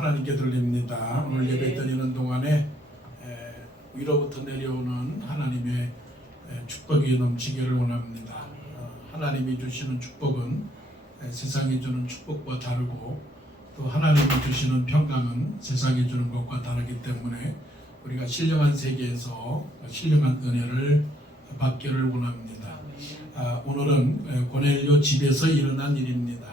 하나님께 드립니다. 오늘 예배 드리는 동안에 위로부터 내려오는 하나님의 축복이 넘치기를 원합니다. 하나님이 주시는 축복은 세상이 주는 축복과 다르고 또 하나님이 주시는 평강은 세상이 주는 것과 다르기 때문에 우리가 신령한 세계에서 신령한 은혜를 받기를 원합니다. 오늘은 고넬료 집에서 일어난 일입니다.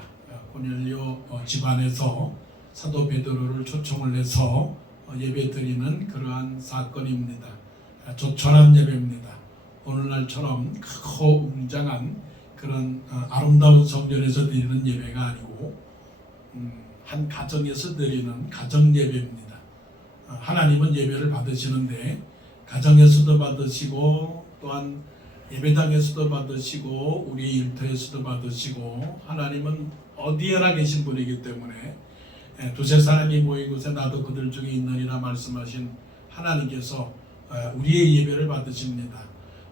고넬료 집안에서 사도 베드로를 초청을 해서 예배드리는 그러한 사건입니다. 조촐한 예배입니다. 오늘날처럼 크고 웅장한 그런 아름다운 성전에서 드리는 예배가 아니고 한 가정에서 드리는 가정 예배입니다. 하나님은 예배를 받으시는데 가정에서도 받으시고 또한 예배당에서도 받으시고 우리 일터에서도 받으시고 하나님은 어디에나 계신 분이기 때문에 두세 사람이 모인 곳에 나도 그들 중에 있느니라 말씀하신 하나님께서 우리의 예배를 받으십니다.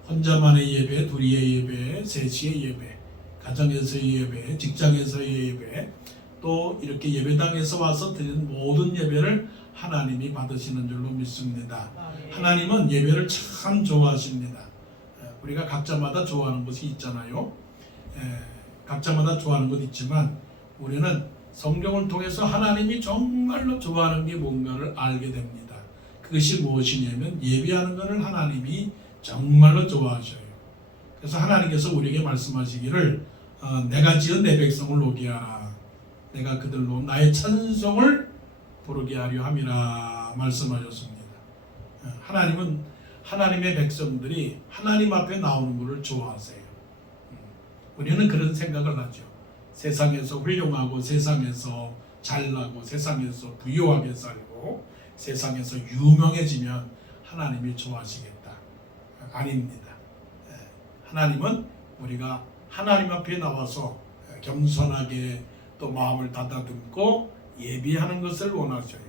혼자만의 예배, 둘이의 예배, 셋이의 예배, 가정에서의 예배, 직장에서의 예배, 또 이렇게 예배당에서 와서 드리는 모든 예배를 하나님이 받으시는 줄로 믿습니다. 하나님은 예배를 참 좋아하십니다. 우리가 각자마다 좋아하는 것이 있잖아요. 각자마다 좋아하는 것 있지만 우리는 성경을 통해서 하나님이 정말로 좋아하는 게 뭔가를 알게 됩니다. 그것이 무엇이냐면 예배하는 것을 하나님이 정말로 좋아하셔요. 그래서 하나님께서 우리에게 말씀하시기를 내가 지은 내 백성을 오게 하라. 내가 그들로 나의 찬송을 부르게 하려 함이라 말씀하셨습니다. 하나님은 하나님의 백성들이 하나님 앞에 나오는 것을 좋아하세요. 우리는 그런 생각을 하죠. 세상에서 훌륭하고 세상에서 잘나고 세상에서 부유하게 살고 세상에서 유명해지면 하나님이 좋아하시겠다. 아닙니다. 하나님은 우리가 하나님 앞에 나와서 겸손하게 또 마음을 닫아듬고 예비하는 것을 원하셔요.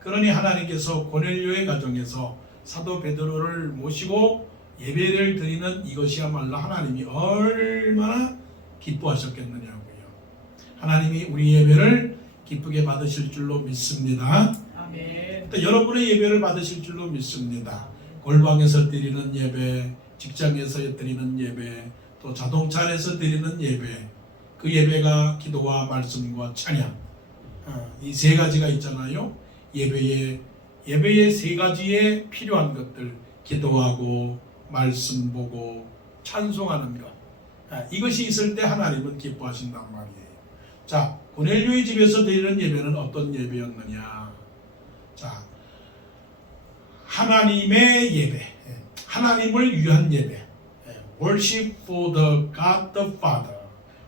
그러니 하나님께서 고넬료의 가정에서 사도 베드로를 모시고 예배를 드리는 이것이야말로 하나님이 얼마나 기뻐하셨겠느냐고요. 하나님이 우리 예배를 기쁘게 받으실 줄로 믿습니다. 아멘. 또 여러분의 예배를 받으실 줄로 믿습니다. 골방에서 드리는 예배, 직장에서 드리는 예배, 또 자동차 안에서 드리는 예배, 그 예배가 기도와 말씀과 찬양, 이 세 가지가 있잖아요. 예배의 세 가지에 필요한 것들, 기도하고 말씀 보고 찬송하는 것, 이것이 있을 때 하나님은 기뻐하신단 말이에요. 자, 고넬료의 집에서 드리는 예배는 어떤 예배였느냐? 자, 하나님의 예배, 하나님을 위한 예배, worship for the God the Father,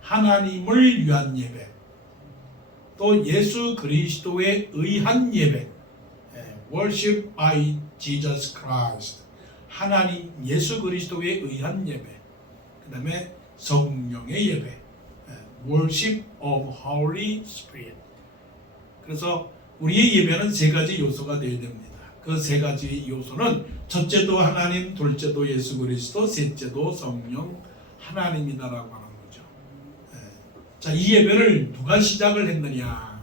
하나님을 위한 예배, 또 예수 그리스도에 의한 예배, worship by Jesus Christ, 하나님 예수 그리스도에 의한 예배, 그 다음에 성령의 예배, worship of Holy Spirit. 그래서 우리의 예배는 세 가지 요소가 되어야 됩니다. 그 세 가지 요소는 첫째도 하나님, 둘째도 예수 그리스도, 셋째도 성령 하나님이다라고 하는 거죠. 자, 이 예배를 누가 시작을 했느냐?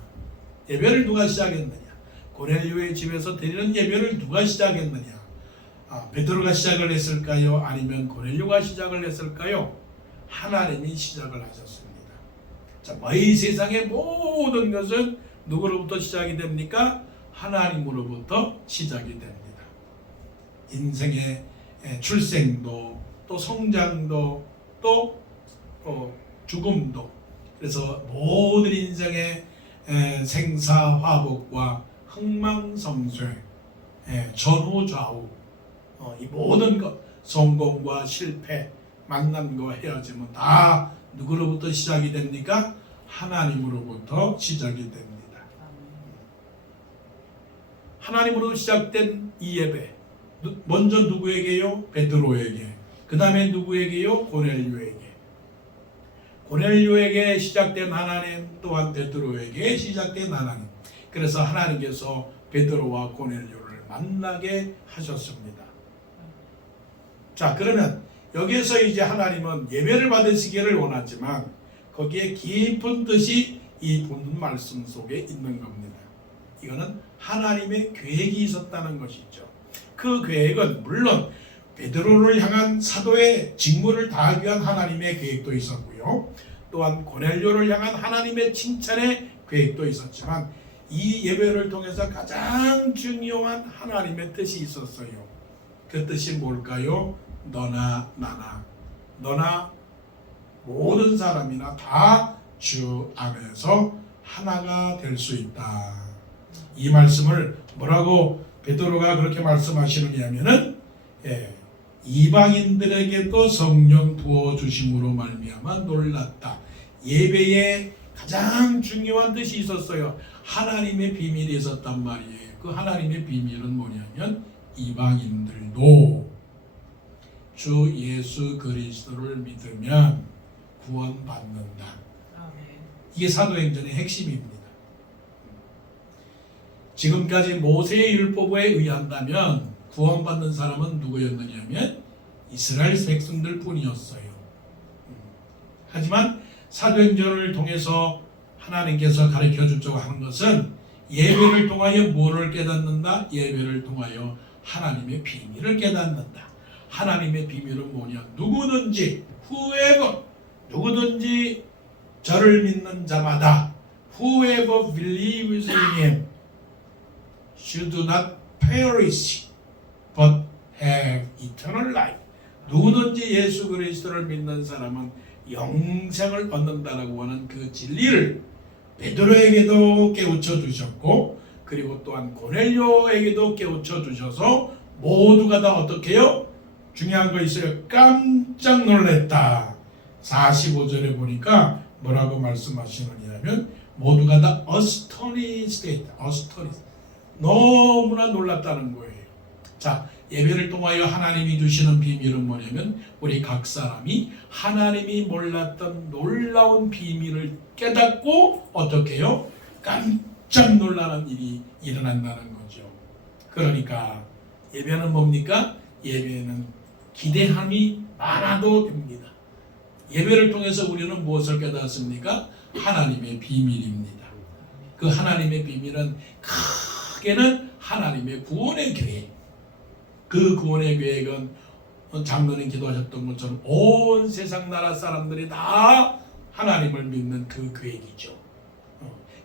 예배를 누가 시작했느냐? 고넬료의 집에서 드리는 예배를 누가 시작했느냐? 베드로가 시작을 했을까요? 아니면 고넬료가 시작을 했을까요? 하나님이 시작을 하셨습니다. 자, 이 세상의 모든 것은 누구로부터 시작이 됩니까? 하나님으로부터 시작이 됩니다. 인생의 출생도 또 성장도 또 죽음도, 그래서 모든 인생의 생사화복과 흥망성쇠, 전후좌우, 이 모든 것, 성공과 실패, 만남과 헤어짐은 다 누구로부터 시작이 됩니까? 하나님으로부터 시작이 됩니다. 하나님으로 시작된 이 예배, 먼저 누구에게요? 베드로에게. 그 다음에 누구에게요? 고넬료에게. 고넬료에게 시작된 하나님, 또한 베드로에게 시작된 하나님. 그래서 하나님께서 베드로와 고넬료를 만나게 하셨습니다. 자, 그러면 여기에서 이제 하나님은 예배를 받으시기를 원하지만 거기에 깊은 뜻이 이 본 말씀 속에 있는 겁니다. 이거는 하나님의 계획이 있었다는 것이죠. 그 계획은 물론 베드로를 향한 사도의 직무를 다하기 위한 하나님의 계획도 있었고요. 또한 고넬료를 향한 하나님의 칭찬의 계획도 있었지만 이 예배를 통해서 가장 중요한 하나님의 뜻이 있었어요. 그 뜻이 뭘까요? 너나 나나, 너나 모든 사람이나 다 주 안에서 하나가 될 수 있다. 이 말씀을 뭐라고 베드로가 그렇게 말씀하시느냐면은 이방인들에게도 성령 부어주심으로 말미암아 놀랐다. 예배에 가장 중요한 뜻이 있었어요. 하나님의 비밀이 있었단 말이에요. 그 하나님의 비밀은 뭐냐면 이방인들도 주 예수 그리스도를 믿으면 구원받는다. 이게 사도행전의 핵심입니다. 지금까지 모세의 율법에 의한다면 구원받는 사람은 누구였느냐면 이스라엘 백성들 뿐이었어요. 하지만 사도행전을 통해서 하나님께서 가르쳐 주자고 하는 것은 예배를 통하여 뭐를 깨닫는다? 예배를 통하여 하나님의 비밀을 깨닫는다. 하나님의 비밀은 뭐냐? 누구든지 누구든지 저를 믿는 자마다 whoever believes in him should not perish but have eternal life. 누구든지 예수 그리스도를 믿는 사람은 영생을 얻는다라고 하는 그 진리를 베드로에게도 깨우쳐 주셨고 그리고 또한 고넬료에게도 깨우쳐 주셔서 모두가 다 어떻게 해요? 중요한 거 있어요. 깜짝 놀랐다. 45절에 보니까 뭐라고 말씀하시느냐면 모두가 다 astonished, 너무나 놀랐다는 거예요. 자, 예배를 통하여 하나님이 주시는 비밀은 뭐냐면 우리 각 사람이 하나님이 몰랐던 놀라운 비밀을 깨닫고 어떻게 해요? 깜짝 놀라는 일이 일어난다는 거죠. 그러니까 예배는 뭡니까? 예배는 기대함이 많아도 됩니다. 예배를 통해서 우리는 무엇을 깨닫습니까? 하나님의 비밀입니다. 그 하나님의 비밀은 크게는 하나님의 구원의 계획. 그 구원의 계획은 장로님 기도하셨던 것처럼 온 세상 나라 사람들이 다 하나님을 믿는 그 계획이죠.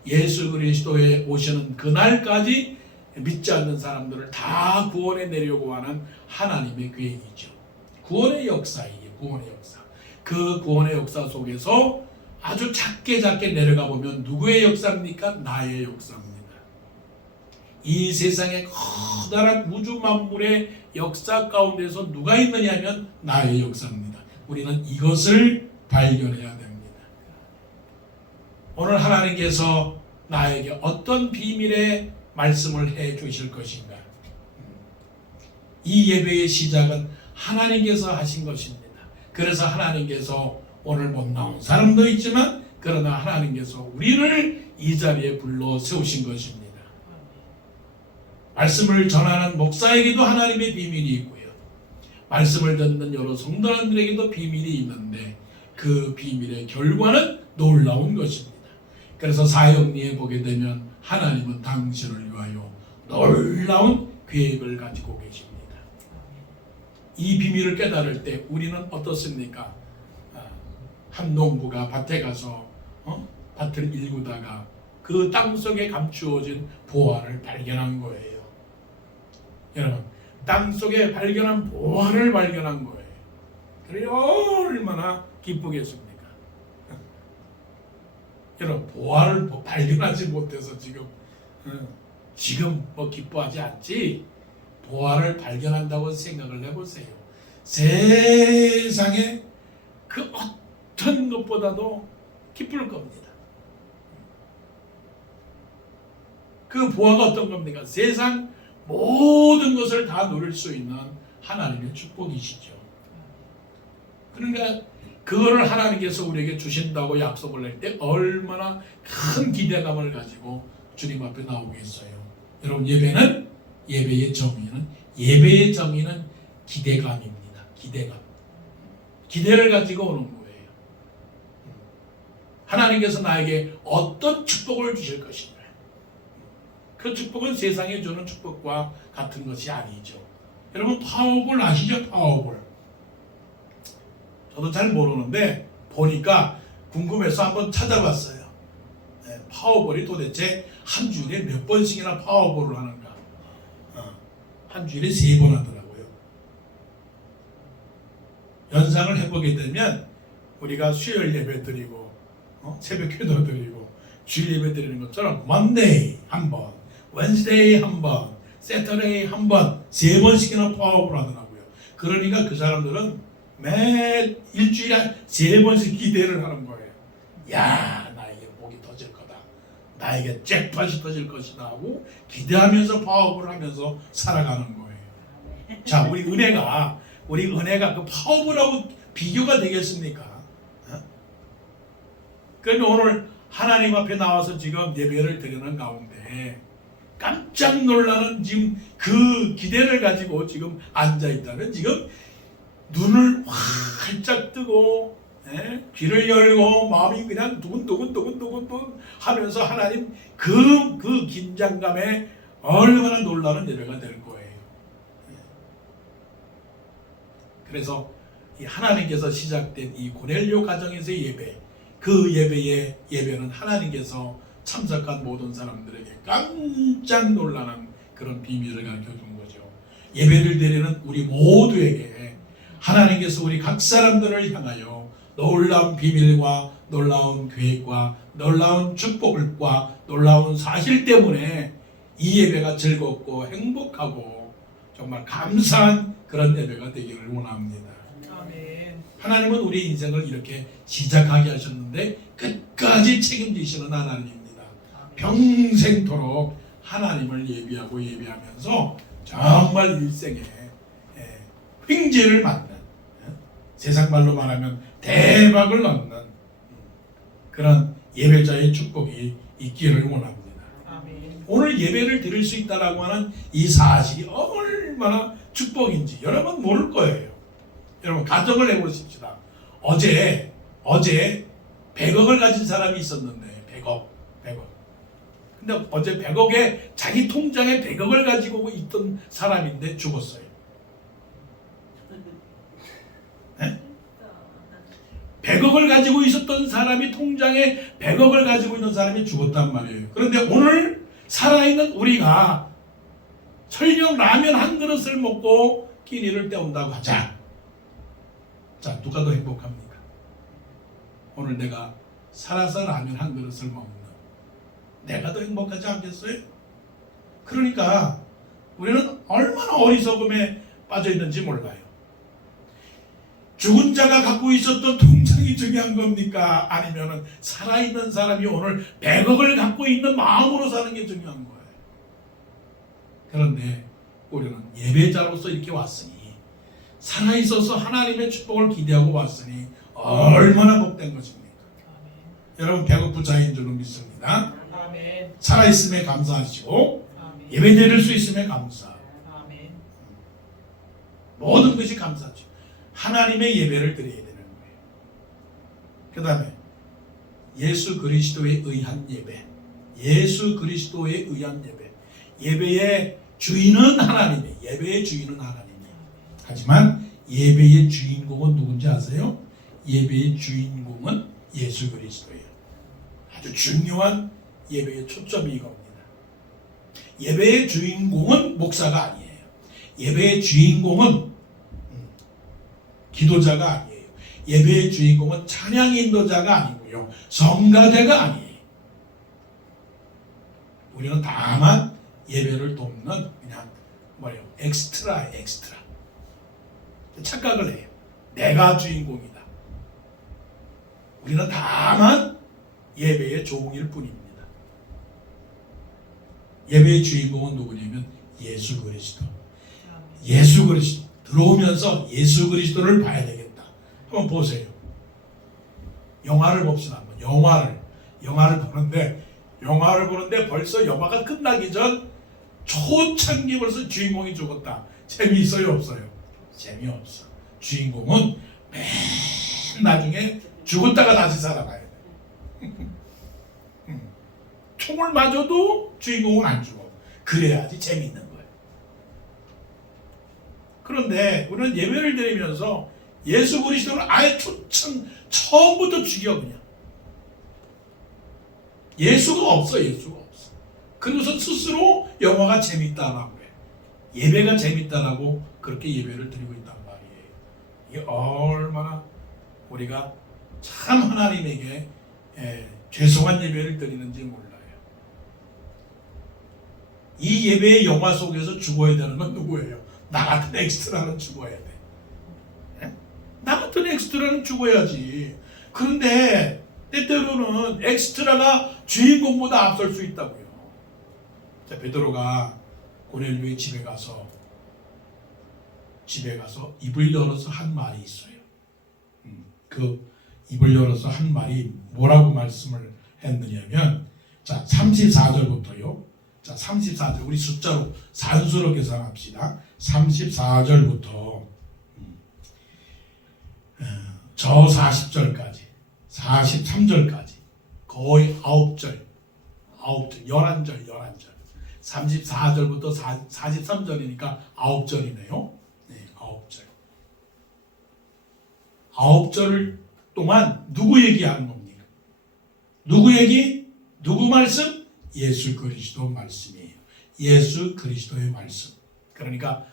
예수 그리스도에 오시는 그날까지 믿지 않는 사람들을 다 구원해 내려고 하는 하나님의 계획이죠. 구원의 역사이에요. 구원의 역사. 그 구원의 역사 속에서 아주 작게 내려가 보면 누구의 역사입니까? 나의 역사입니다. 이 세상의 커다란 우주 만물의 역사 가운데서 누가 있느냐 하면 나의 역사입니다. 우리는 이것을 발견해야 됩니다. 오늘 하나님께서 나에게 어떤 비밀의 말씀을 해 주실 것인가? 이 예배의 시작은 하나님께서 하신 것입니다. 그래서 하나님께서 오늘 못 나온 사람도 있지만 그러나 하나님께서 우리를 이 자리에 불러 세우신 것입니다. 말씀을 전하는 목사에게도 하나님의 비밀이 있고요. 말씀을 듣는 여러 성도님들에게도 비밀이 있는데 그 비밀의 결과는 놀라운 것입니다. 그래서 사형리에 보게 되면 하나님은 당신을 위하여 놀라운 계획을 가지고 계십니다. 이 비밀을 깨달을 때 우리는 어떻습니까? 한 농부가 밭에 가서 밭을 일구다가 그 땅속에 감추어진 보화를 발견한 거예요. 여러분, 땅속에 발견한 보화를 발견한 거예요. 그래 얼마나 기쁘겠습니까? 여러분, 보화를 발견하지 못해서 지금 기뻐하지 않지? 보화를 발견한다고 생각을 해보세요. 세상에 그 어떤 것보다도 기쁠 겁니다. 그 보화가 어떤 겁니까? 세상 모든 것을 다 누릴 수 있는 하나님의 축복이시죠. 그러니까 그거를 하나님께서 우리에게 주신다고 약속을 할 때 얼마나 큰 기대감을 가지고 주님 앞에 나오겠어요. 여러분, 예배의 정의는 기대감입니다. 기대를 가지고 오는 거예요. 하나님께서 나에게 어떤 축복을 주실 것인가. 그 축복은 세상에 주는 축복과 같은 것이 아니죠. 여러분 파워볼 아시죠? 파워볼. 저도 잘 모르는데 보니까 궁금해서 한번 찾아봤어요. 파워볼이 도대체 한 주일에 몇 번씩이나 파워볼을 하는가? 한 주일에 3번 하더라고요. 연상을 해보게 되면 우리가 수요일 예배 드리고 새벽 기도 드리고 주일 예배 드리는 것처럼 Monday 한 번, Wednesday 한 번, Saturday 한 번, 3번씩이나 파워볼 하더라고요. 그러니까 그 사람들은 매 일주일에 3번씩 기대를 하는 거예요. 야, 나에게 복이 터질 거다. 나에게 잭팟이 터질 것이다 하고 기대하면서 파워볼 하면서 살아가는 거예요. 자, 우리 은혜가 그 파워볼하고 비교가 되겠습니까? 그러면 오늘 하나님 앞에 나와서 지금 예배를 드리는 가운데 깜짝 놀라는 지금 그 기대를 가지고 지금 앉아있다면 지금 눈을 활짝 뜨고 귀를 열고 마음이 그냥 두근두근 하면서 하나님 그 긴장감에 얼마나 놀라는 예배가 될 거예요. 그래서 이 하나님께서 시작된 이 고넬료 가정에서의 예배, 그 예배는 하나님께서 참석한 모든 사람들에게 깜짝 놀라는 그런 비밀을 가르쳐 준 거죠. 예배를 드리는 우리 모두에게 하나님께서 우리 각 사람들을 향하여 놀라운 비밀과 놀라운 계획과 놀라운 축복과 놀라운 사실 때문에 이 예배가 즐겁고 행복하고 정말 감사한 그런 예배가 되기를 원합니다. 아멘. 하나님은 우리 인생을 이렇게 시작하게 하셨는데 끝까지 책임지시는 하나님입니다. 평생토록 하나님을 예배하면서 정말 일생에 횡재를 맞는, 세상 말로 말하면 대박을 얻는 그런 예배자의 축복이 있기를 원합니다. 아멘. 오늘 예배를 드릴 수 있다라고 하는 이 사실이 얼마나 축복인지 여러분 모를 거예요. 여러분 가정을 해보십시다. 어제 100억을 가진 사람이 있었는데 100억. 근데 어제 100억에 자기 통장에 100억을 가지고 있던 사람인데 죽었어요. 네? 100억을 가지고 있었던 사람이 통장에 100억을 가지고 있는 사람이 죽었단 말이에요. 그런데 오늘 살아있는 우리가 설령 라면 한 그릇을 먹고 끼니를 때운다고 하자. 자, 누가 더 행복합니까? 오늘 내가 살아서 라면 한 그릇을 먹는 내가 더 행복하지 않겠어요? 그러니까 우리는 얼마나 어리석음에 빠져 있는지 몰라요. 죽은 자가 갖고 있었던 통장이 중요한 겁니까? 아니면은 살아있는 사람이 오늘 100억을 갖고 있는 마음으로 사는 게 중요한 거예요. 그런데 우리는 예배자로서 이렇게 왔으니, 살아있어서 하나님의 축복을 기대하고 왔으니 얼마나 복된 것입니까? 아멘. 여러분 배고프자인 줄로 믿습니다. 아멘. 살아있음에 감사하시고 아멘. 예배 드릴 수 있음에 감사. 아멘. 모든 것이 감사죠. 하나님의 예배를 드려야 되는 거예요. 그 다음에 예수 그리스도에 의한 예배. 예수 그리스도에 의한 예배. 예배의 주인은 하나님이에요. 예배의 주인은 하나님이에요. 하지만 예배의 주인공은 누군지 아세요? 예배의 주인공은 예수 그리스도예요. 아주 중요한 예배의 초점이 이겁니다. 예배의 주인공은 목사가 아니에요. 예배의 주인공은 기도자가 아니에요. 예배의 주인공은 찬양 인도자가 아니고요. 성가대가 아니에요. 우리는 다만 예배를 돕는 그냥 엑스트라. 착각을 해요. 내가 주인공이다. 우리는 다만 예배의 종일 뿐입니다. 예배의 주인공은 누구냐면 예수 그리스도. 예수 그리스도. 들어오면서 예수 그리스도를 봐야 되겠다. 한번 보세요. 영화를 봅시다. 한번 영화를 보는데 벌써 영화가 끝나기 전 초창기 벌써 주인공이 죽었다. 재미있어요, 없어요? 재미없어. 주인공은 맨 나중에 죽었다가 다시 살아나야 돼. 총을 맞아도 주인공은 안 죽어. 그래야지 재밌는 거예요. 그런데 우리는 예배를 드리면서 예수 그리스도를 아예 처음부터 죽여 그냥. 예수가 없어. 그래서 스스로 영화가 재밌다라고 해. 예배가 재밌다라고 그렇게 예배를 드리고 있단 말이에요. 이게 얼마나 우리가 참 하나님에게 죄송한 예배를 드리는지 몰라요. 이 예배의 영화 속에서 죽어야 되는 건 누구예요? 나 같은 엑스트라는 죽어야 돼. 나 같은 엑스트라는 죽어야지. 그런데 때때로는 엑스트라가 주인공보다 앞설 수 있다고요. 자, 베드로가 고넬료의 집에 가서 입을 열어서 한 말이 있어요. 그 입을 열어서 한 말이 뭐라고 말씀을 했느냐면, 자 34절부터요. 자 34절 우리 숫자로 산수로 계산합시다. 34절부터 저 40절까지 43절까지 거의 9절 11절 34절부터 43절이니까 9절이네요. 네, 9절. 9절 동안 누구 얘기하는 겁니까? 누구 얘기? 누구 말씀? 예수 그리스도 말씀이에요. 예수 그리스도의 말씀. 그러니까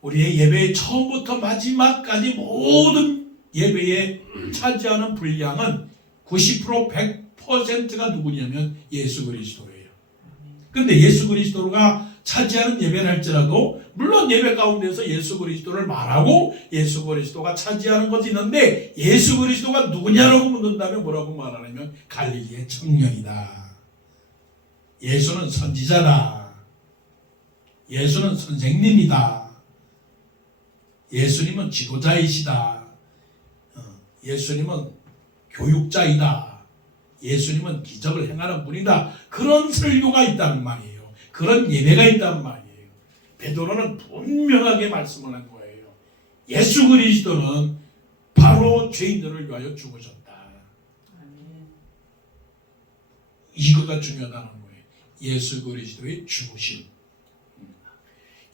우리의 예배의 처음부터 마지막까지 모든 예배에 차지하는 분량은 90% 100%가 누구냐면 예수 그리스도예요. 그런데 예수 그리스도가 차지하는 예배를 할지라도 물론 예배 가운데서 예수 그리스도를 말하고 예수 그리스도가 차지하는 것이 있는데, 예수 그리스도가 누구냐라고 묻는다면 뭐라고 말하냐면 갈릴리의 청년이다. 예수는 선지자다. 예수는 선생님이다. 예수님은 지도자이시다. 예수님은 교육자이다. 예수님은 기적을 행하는 분이다. 그런 설교가 있다는 말이에요. 그런 예배가 있다는 말이에요. 베드로는 분명하게 말씀을 한 거예요. 예수 그리스도는 바로 죄인들을 위하여 죽으셨다. 이거가 중요하다는 거예요. 예수 그리스도의 죽으심.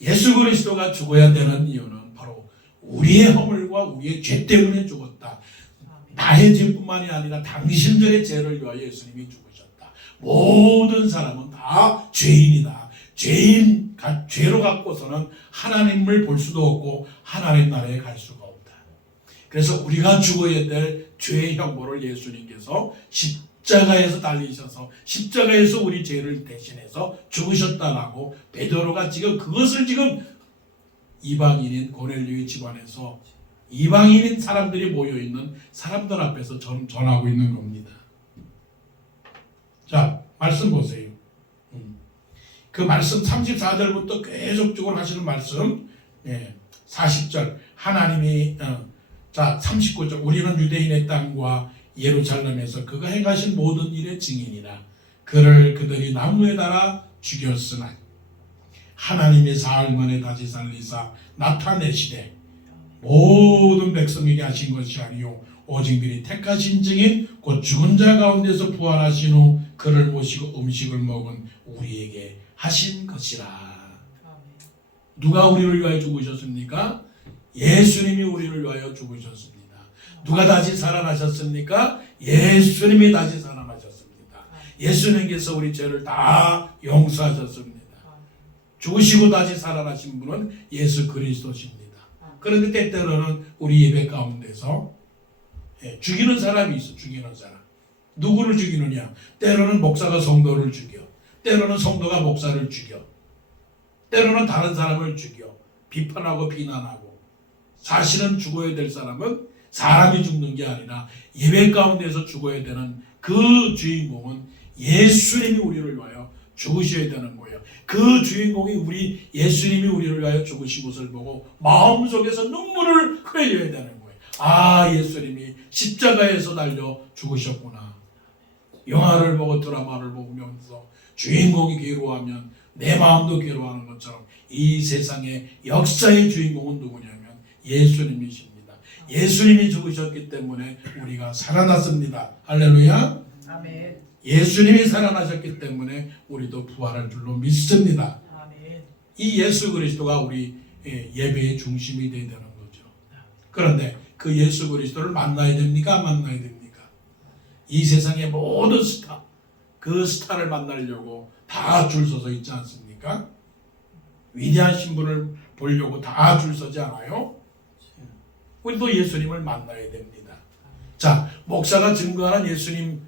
예수 그리스도가 죽어야 되는 이유는 바로 우리의 허물과 우리의 죄 때문에 죽었다. 나의 죄뿐만이 아니라 당신들의 죄를 위하여 예수님이 죽으셨다. 모든 사람은 다 죄인이다. 죄로 갖고서는 하나님을 볼 수도 없고 하나님 나라에 갈 수가 없다. 그래서 우리가 죽어야 될 죄의 형벌을 예수님께서 십자가에서 달리셔서 십자가에서 우리 죄를 대신해서 죽으셨다라고 베드로가 지금 그것을 지금 이방인인 고넬료의 집안에서 이방인인 사람들이 모여있는 사람들 앞에서 전하고 있는 겁니다. 자, 말씀 보세요. 그 말씀 34절부터 계속적으로 하시는 말씀, 40절 하나님이 자 39절 우리는 유대인의 땅과 예루살렘에서 그가 행하신 모든 일의 증인이라. 그들이 나무에 달아 죽였으나 하나님의 사흘 만에 다시 살리사 나타내시되 모든 백성에게 하신 것이 아니요 오직 그리 택하신 증인 곧 죽은 자 가운데서 부활하신 후 그를 모시고 음식을 먹은 우리에게 하신 것이라. 누가 우리를 위하여 죽으셨습니까? 예수님이 우리를 위하여 죽으셨습니다. 누가 다시 살아나셨습니까? 예수님이 다시 살아나셨습니다. 예수님께서 우리 죄를 다 용서하셨습니다. 죽으시고 다시 살아나신 분은 예수 그리스도십니다. 그런데 때때로는 우리 예배 가운데서 죽이는 사람이 있어. 죽이는 사람. 누구를 죽이느냐? 때로는 목사가 성도를 죽여. 때로는 성도가 목사를 죽여. 때로는 다른 사람을 죽여. 비판하고 비난하고. 사실은 죽어야 될 사람은 사람이 죽는 게 아니라 예배 가운데서 죽어야 되는 그 주인공은 예수님이 우리를 위하여 죽으셔야 되는 거예요. 그 주인공이 예수님이 우리를 위하여 죽으신 것을 보고 마음속에서 눈물을 흘려야 되는 거예요. 아, 예수님이 십자가에서 달려 죽으셨구나. 영화를 보고 드라마를 보면서 주인공이 괴로워하면 내 마음도 괴로워하는 것처럼 이 세상의 역사의 주인공은 누구냐면 예수님이십니다. 예수님이 죽으셨기 때문에 우리가 살아났습니다. 할렐루야. 아멘. 예수님이 살아나셨기 때문에 우리도 부활할 줄로 믿습니다. 이 예수 그리스도가 우리 예배의 중심이 되야 되는 거죠. 그런데 그 예수 그리스도를 만나야 됩니까? 안 만나야 됩니까? 이 세상의 모든 스타, 그 스타를 만나려고 다 줄 서서 있지 않습니까? 위대한 신분을 보려고 다 줄 서지 않아요? 우리도 예수님을 만나야 됩니다. 자, 목사가 증거하는 예수님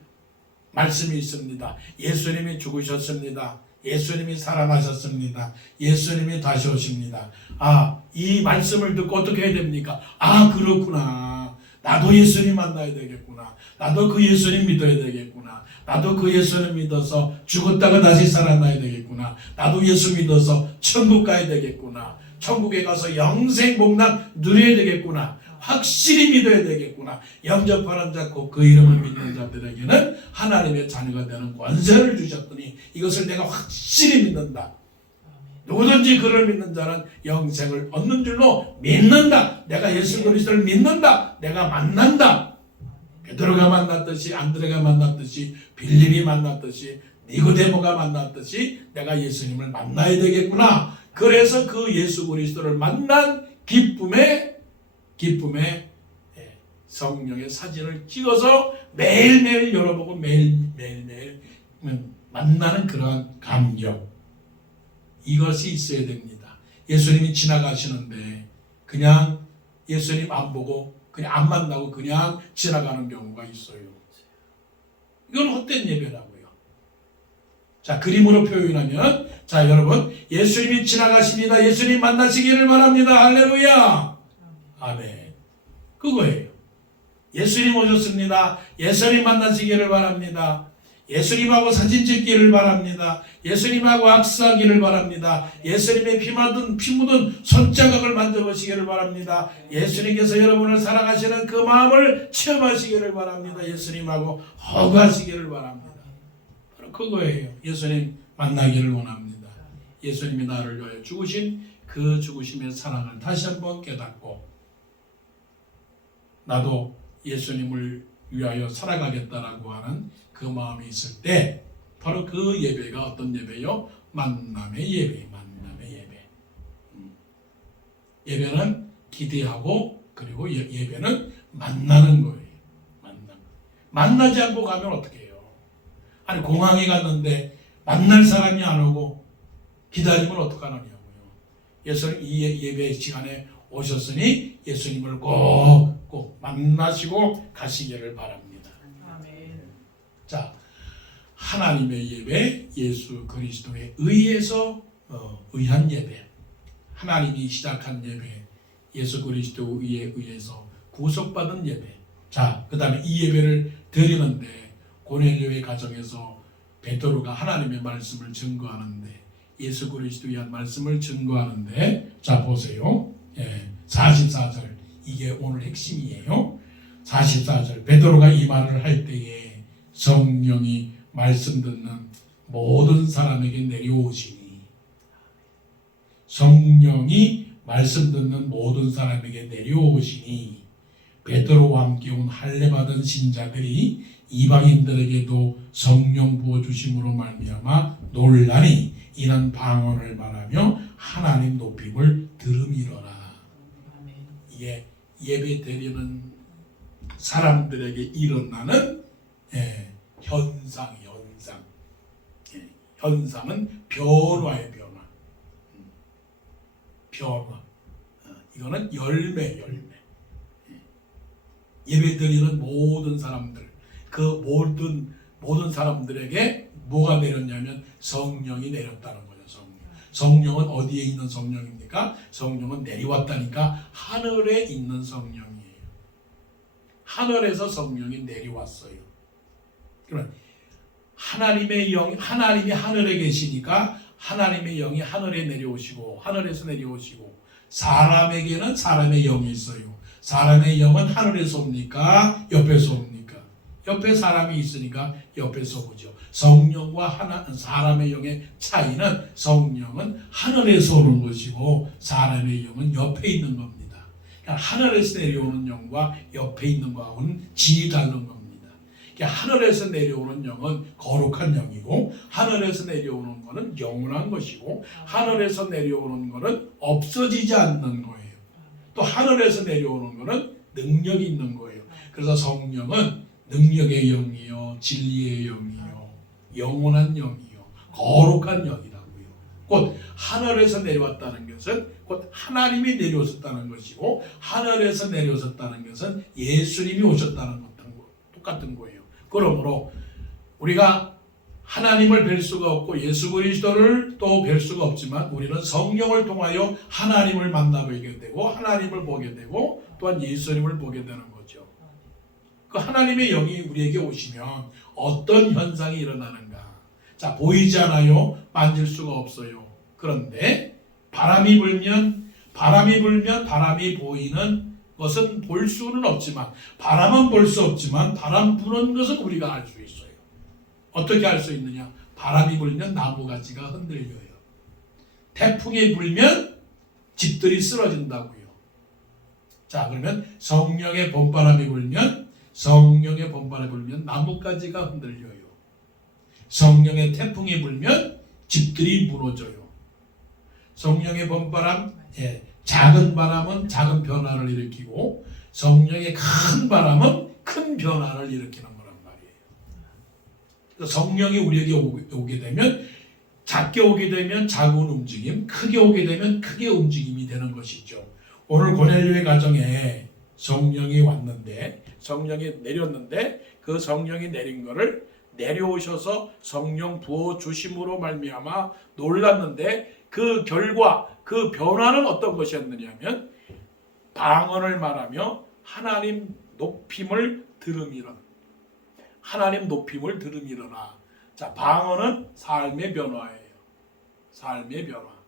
말씀이 있습니다. 예수님이 죽으셨습니다. 예수님이 살아나셨습니다. 예수님이 다시 오십니다. 아, 이 말씀을 듣고 어떻게 해야 됩니까? 아, 그렇구나. 나도 예수님 만나야 되겠구나. 나도 그 예수님 믿어야 되겠구나. 나도 그 예수님 믿어서 죽었다가 다시 살아나야 되겠구나. 나도 예수 믿어서 천국 가야 되겠구나. 천국에 가서 영생 복락 누려야 되겠구나. 확실히 믿어야 되겠구나. 영접하는 자 곧 그 이름을 믿는 자들에게는 하나님의 자녀가 되는 권세를 주셨더니 이것을 내가 확실히 믿는다. 누구든지 그를 믿는 자는 영생을 얻는 줄로 믿는다. 내가 예수 그리스도를 믿는다. 내가 만난다. 베드로가 만났듯이, 안드레가 만났듯이, 빌립이 만났듯이, 니고데모가 만났듯이 내가 예수님을 만나야 되겠구나. 그래서 그 예수 그리스도를 만난 기쁨에 성령의 사진을 찍어서 매일매일 열어보고 매일매일 만나는 그러한 감격, 이것이 있어야 됩니다. 예수님이 지나가시는데 그냥 예수님 안 보고 그냥 안 만나고 그냥 지나가는 경우가 있어요. 이건 헛된 예배라고요. 자, 그림으로 표현하면, 자, 여러분, 예수님이 지나가십니다. 예수님 만나시기를 바랍니다. 할렐루야. 아멘. 그거예요. 예수님 오셨습니다. 예수님 만나시기를 바랍니다. 예수님하고 사진 찍기를 바랍니다. 예수님하고 악수하기를 바랍니다. 예수님의 피 묻은 손자국을 만져보시기를 바랍니다. 예수님께서 여러분을 사랑하시는 그 마음을 체험하시기를 바랍니다. 예수님하고 허구하시기를 바랍니다. 바로 그거예요. 예수님 만나기를 원합니다. 예수님이 나를 위하여 죽으신 그 죽으심의 사랑을 다시 한번 깨닫고 나도 예수님을 위하여 살아가겠다라고 하는 그 마음이 있을 때 바로 그 예배가 어떤 예배요? 만남의 예배, 만남의 예배. 예배는 기대하고 그리고 예배는 만나는 거예요. 만나지 않고 가면 어떻게 해요? 아니 공항에 갔는데 만날 사람이 안 오고 기다리면 어떡하느냐고요. 예수님 이 예배 시간에 오셨으니 예수님을 꼭 만나시고 가시기를 바랍니다. 아멘. 자, 하나님의 예배, 예수 그리스도에 의해서 의한 예배, 하나님이 시작한 예배, 예수 그리스도에 의해서 구속받은 예배. 자, 그 다음에 이 예배를 드리는데 고넬료의 가정에서 베드로가 하나님의 말씀을 증거하는데 예수 그리스도에 대한 말씀을 증거하는데, 자 보세요. 44절, 이게 오늘 핵심이에요. 44절, 베드로가 이 말을 할 때에 성령이 말씀 듣는 모든 사람에게 내려오시니, 성령이 말씀 듣는 모든 사람에게 내려오시니 베드로와 함께 온 할례 받은 신자들이 이방인들에게도 성령 부어 주심으로 말미암아 놀라니 이는 방언을 말하며 하나님 높임을 들음이로라. 이게 예배 드리는 사람들에게 일어나는 현상. 현상은 변화의 변화. 이거는 열매. 예배 드리는 모든 사람들, 그 모든 사람들에게 뭐가 내렸냐면 성령이 내렸다는 거죠. 성령은 어디에 있는 성령입니까? 성령은 내려왔다니까 하늘에 있는 성령이에요. 하늘에서 성령이 내려왔어요. 그러면 하나님이 하늘에 계시니까 하나님의 영이 하늘에 내려오시고 하늘에서 내려오시고, 사람에게는 사람의 영이 있어요. 사람의 영은 하늘에서 옵니까? 옆에서 옵니까? 옆에 사람이 있으니까 옆에서 오죠. 성령과 사람의 영의 차이는 성령은 하늘에서 오는 것이고 사람의 영은 옆에 있는 겁니다. 그러니까 하늘에서 내려오는 영과 옆에 있는 거하고는 질이 다른 겁니다. 하늘에서 내려오는 영은 거룩한 영이고 하늘에서 내려오는 것은 영원한 것이고 하늘에서 내려오는 것은 없어지지 않는 거예요. 또 하늘에서 내려오는 것은 능력이 있는 거예요. 그래서 성령은 능력의 영이요, 진리의 영이요, 영원한 영이요, 거룩한 영이라고요. 곧 하늘에서 내려왔다는 것은 곧 하나님이 내려오셨다는 것이고 하늘에서 내려오셨다는 것은 예수님이 오셨다는 것과 똑같은 거예요. 그러므로 우리가 하나님을 뵐 수가 없고 예수 그리스도를 또 뵐 수가 없지만 우리는 성령을 통하여 하나님을 만나보게 되고 하나님을 보게 되고 또한 예수님을 보게 되는 거죠. 그 하나님의 영이 우리에게 오시면 어떤 현상이 일어나는가? 자, 보이지 않아요. 만질 수가 없어요. 그런데 바람이 불면 바람이 보이는 것은 볼 수는 없지만 바람은 볼 수 없지만 바람 부는 것은 우리가 알 수 있어요. 어떻게 알 수 있느냐? 바람이 불면 나무가지가 흔들려요. 태풍이 불면 집들이 쓰러진다고요. 자, 그러면 성령의 봄바람이 불면 나무가지가 흔들려요. 성령의 태풍이 불면 집들이 무너져요. 성령의 봄바람, 작은 바람은 작은 변화를 일으키고 성령의 큰 바람은 큰 변화를 일으키는 거란 말이에요. 성령이 우리에게 오게 되면 작게 오게 되면 작은 움직임, 크게 오게 되면 크게 움직임이 되는 것이죠. 오늘 고넬료의 가정에 성령이 왔는데 성령이 내렸는데 그 성령이 내린 거를 내려오셔서 성령 부어 주심으로 말미암아 놀랐는데 그 결과 그 변화는 어떤 것이었느냐면 방언을 말하며 하나님 높임을 들음이라. 하나님 높임을 들음이라. 자, 방언은 삶의 변화예요. 삶의 변화.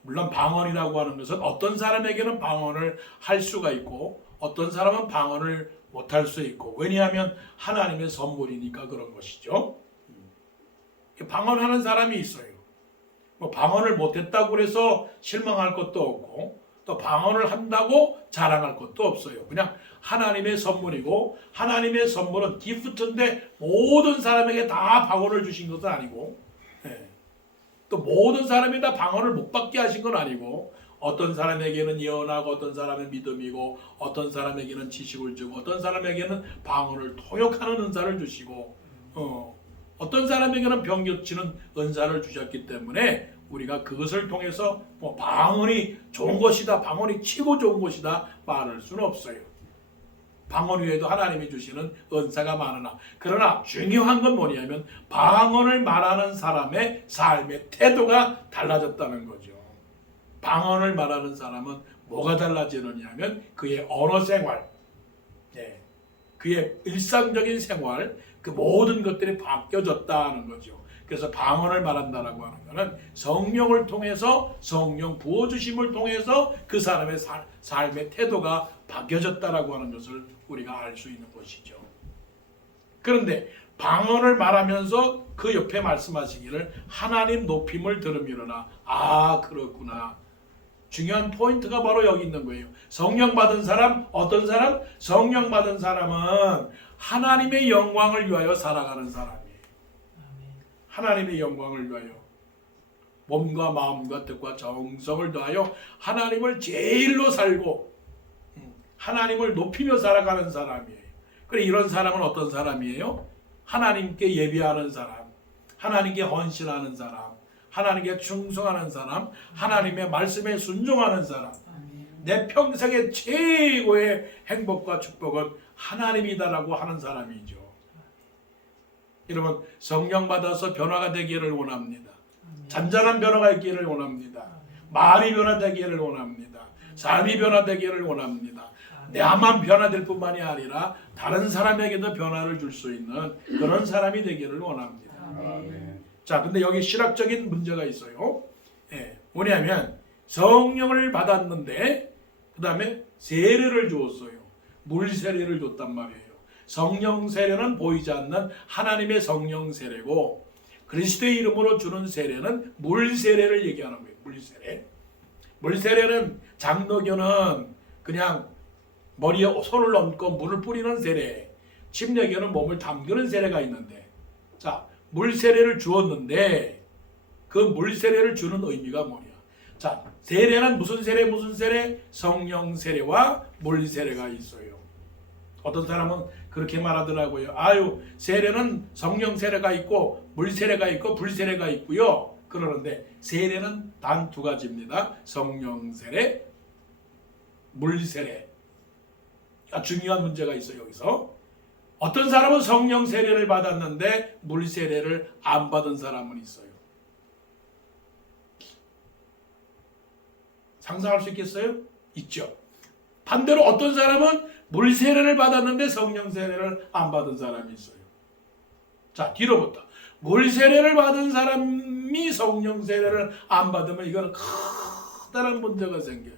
물론 방언이라고 하는 것은 어떤 사람에게는 방언을 할 수가 있고 어떤 사람은 방언을 못할 수 있고 왜냐하면 하나님의 선물이니까 그런 것이죠. 방언하는 사람이 있어요. 뭐 방언을 못했다고 해서 실망할 것도 없고 또 방언을 한다고 자랑할 것도 없어요. 그냥 하나님의 선물이고 하나님의 선물은 기프트인데 모든 사람에게 다 방언을 주신 것은 아니고 또 모든 사람이 다 방언을 못 받게 하신 건 아니고 어떤 사람에게는 예언하고 어떤 사람은 믿음이고 어떤 사람에게는 지식을 주고 어떤 사람에게는 방언을 통역하는 은사를 주시고 어떤 사람에게는 병 고치는 은사를 주셨기 때문에 우리가 그것을 통해서 뭐 방언이 좋은 것이다, 방언이 치고 좋은 것이다 말할 수는 없어요. 방언 외에도 하나님이 주시는 은사가 많으나 그러나 중요한 건 뭐냐면 방언을 말하는 사람의 삶의 태도가 달라졌다는 거죠. 방언을 말하는 사람은 뭐가 달라지느냐면 그의 언어 생활, 그의 일상적인 생활, 그 모든 것들이 바뀌어졌다는 거죠. 그래서 방언을 말한다라고 하는 것은 성령을 통해서 성령 부어주심을 통해서 그 사람의 삶의 태도가 바뀌어졌다라고 하는 것을 우리가 알 수 있는 것이죠. 그런데 방언을 말하면서 그 옆에 말씀하시기를 하나님 높임을 들음이로라. 아, 그렇구나. 중요한 포인트가 바로 여기 있는 거예요. 성령 받은 사람, 어떤 사람? 성령 받은 사람은 하나님의 영광을 위하여 살아가는 사람이에요. 하나님의 영광을 위하여 몸과 마음과 뜻과 정성을 다하여 하나님을 제일로 살고 하나님을 높이며 살아가는 사람이에요. 그래, 이런 사람은 어떤 사람이에요? 하나님께 예배하는 사람, 하나님께 헌신하는 사람, 하나님께 충성하는 사람, 하나님의 말씀에 순종하는 사람. 내 평생의 최고의 행복과 축복은 하나님이다라고 하는 사람이죠. 여러분, 성령 받아서 변화가 되기를 원합니다. 잔잔한 변화가 있기를 원합니다. 말이 변화되기를 원합니다. 삶이 변화되기를 원합니다. 나만 변화될 뿐만이 아니라 다른 사람에게도 변화를 줄 수 있는 그런 사람이 되기를 원합니다. 자, 근데 여기 실학적인 문제가 있어요. 뭐냐면 성령을 받았는데 그 다음에 세례를 주었어요. 물 세례를 줬단 말이에요. 성령 세례는 보이지 않는 하나님의 성령 세례고 그리스도의 이름으로 주는 세례는 물 세례를 얘기하는 거예요. 물 세례. 물 세례는 장로교는 그냥 머리에 손을 얹고 물을 뿌리는 세례. 침례교는 몸을 담그는 세례가 있는데, 자, 물 세례를 주었는데 그 물 세례를 주는 의미가 뭐냐? 자, 세례는 무슨 세례 무슨 세례? 성령 세례와 물 세례가 있어요. 어떤 사람은 그렇게 말하더라고요. 아유, 세례는 성령 세례가 있고 물 세례가 있고 불 세례가 있고요. 그러는데 세례는 단 두 가지입니다. 성령 세례, 물 세례. 중요한 문제가 있어요. 여기서 어떤 사람은 성령 세례를 받았는데 물 세례를 안 받은 사람은 있어요. 상상할 수 있겠어요? 있죠. 반대로 어떤 사람은 물 세례를 받았는데 성령 세례를 안 받은 사람이 있어요. 자, 뒤로부터 물 세례를 받은 사람이 성령 세례를 안 받으면 이거는 커다란 문제가 생겨요.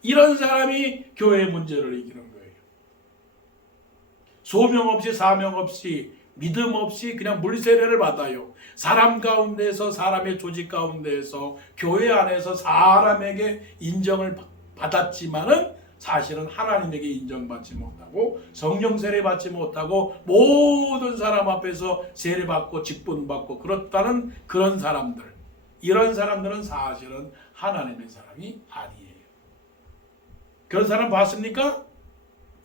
이런 사람이 교회의 문제를 이기는 거예요. 소명 없이 사명 없이 믿음 없이 그냥 물 세례를 받아요. 사람 가운데서 사람의 조직 가운데에서 교회 안에서 사람에게 인정을 받았지만은 사실은 하나님에게 인정받지 못하고 성령 세례 받지 못하고 모든 사람 앞에서 세례 받고 직분 받고 그렇다는 그런 사람들, 이런 사람들은 사실은 하나님의 사람이 아니에요. 그런 사람 봤습니까?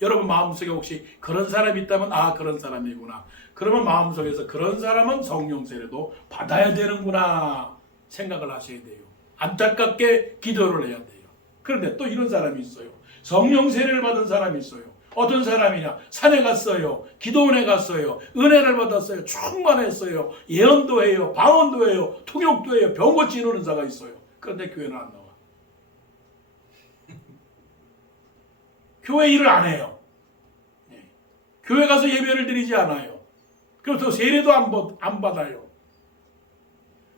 여러분 마음속에 혹시 그런 사람이 있다면 아, 그런 사람이구나. 그러면 마음속에서 그런 사람은 성령 세례도 받아야 되는구나 생각을 하셔야 돼요. 안타깝게 기도를 해야 돼요. 그런데 또 이런 사람이 있어요. 성령 세례를 받은 사람이 있어요. 어떤 사람이냐? 산에 갔어요. 기도원에 갔어요. 은혜를 받았어요. 충만했어요. 예언도 해요. 방언도 해요. 통역도 해요. 병 고치는 은사가 있어요. 그런데 교회는 안 나와. 교회 일을 안 해요. 교회 가서 예배를 드리지 않아요. 그래서 세례도 안 받아요.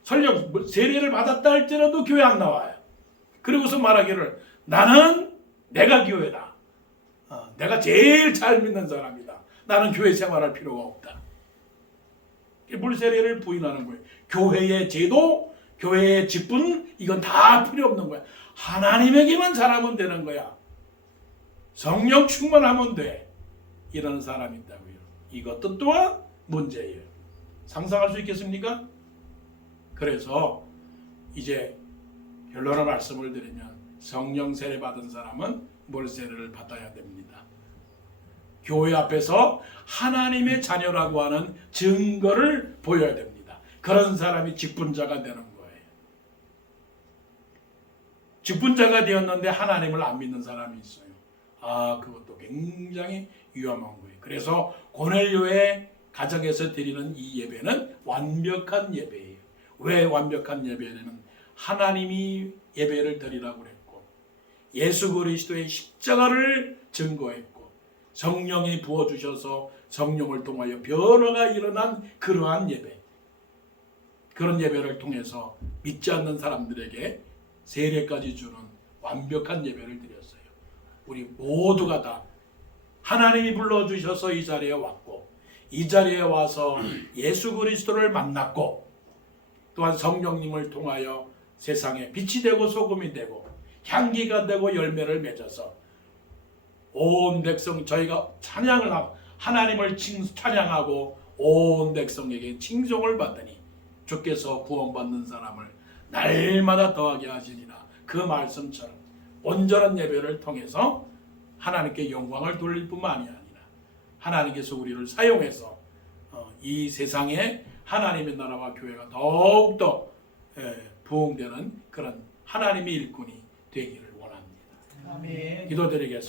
설령 세례를 받았다 할지라도 교회 안 나와요. 그리고서 말하기를 나는 내가 교회다. 내가 제일 잘 믿는 사람이다. 나는 교회 생활할 필요가 없다. 물세례를 부인하는 거예요. 교회의 제도, 교회의 직분 이건 다 필요 없는 거야. 하나님에게만 잘하면 되는 거야. 성령 충만하면 돼. 이런 사람이 있다고요. 이것도 또한 문제예요. 상상할 수 있겠습니까? 그래서 이제 결론의 말씀을 드리면 성령 세례 받은 사람은 물 세례를 받아야 됩니다. 교회 앞에서 하나님의 자녀라고 하는 증거를 보여야 됩니다. 그런 사람이 직분자가 되는 거예요. 직분자가 되었는데 하나님을 안 믿는 사람이 있어요. 아, 그것도 굉장히 위험한 거예요. 그래서 고넬료의 가정에서 드리는 이 예배는 완벽한 예배예요. 왜 완벽한 예배는 하나님이 예배를 드리라고 그랬고 예수 그리스도의 십자가를 증거했고 성령이 부어주셔서 성령을 통하여 변화가 일어난 그러한 예배, 그런 예배를 통해서 믿지 않는 사람들에게 세례까지 주는 완벽한 예배를 드렸어요. 우리 모두가 다 하나님이 불러주셔서 이 자리에 왔고 이 자리에 와서 예수 그리스도를 만났고 또한 성령님을 통하여 세상에 빛이 되고 소금이 되고 향기가 되고 열매를 맺어서 온 백성 저희가 찬양을 하고 하나님을 찬양하고 온 백성에게 칭송을 받으니 주께서 구원받는 사람을 날마다 더하게 하시니라. 그 말씀처럼 온전한 예배를 통해서 하나님께 영광을 돌릴 뿐만이 아니라 하나님께서 우리를 사용해서 이 세상에 하나님의 나라와 교회가 더욱더 부흥되는 그런 하나님의 일꾼이 되기를 원합니다. 아멘. 기도드리겠습니다.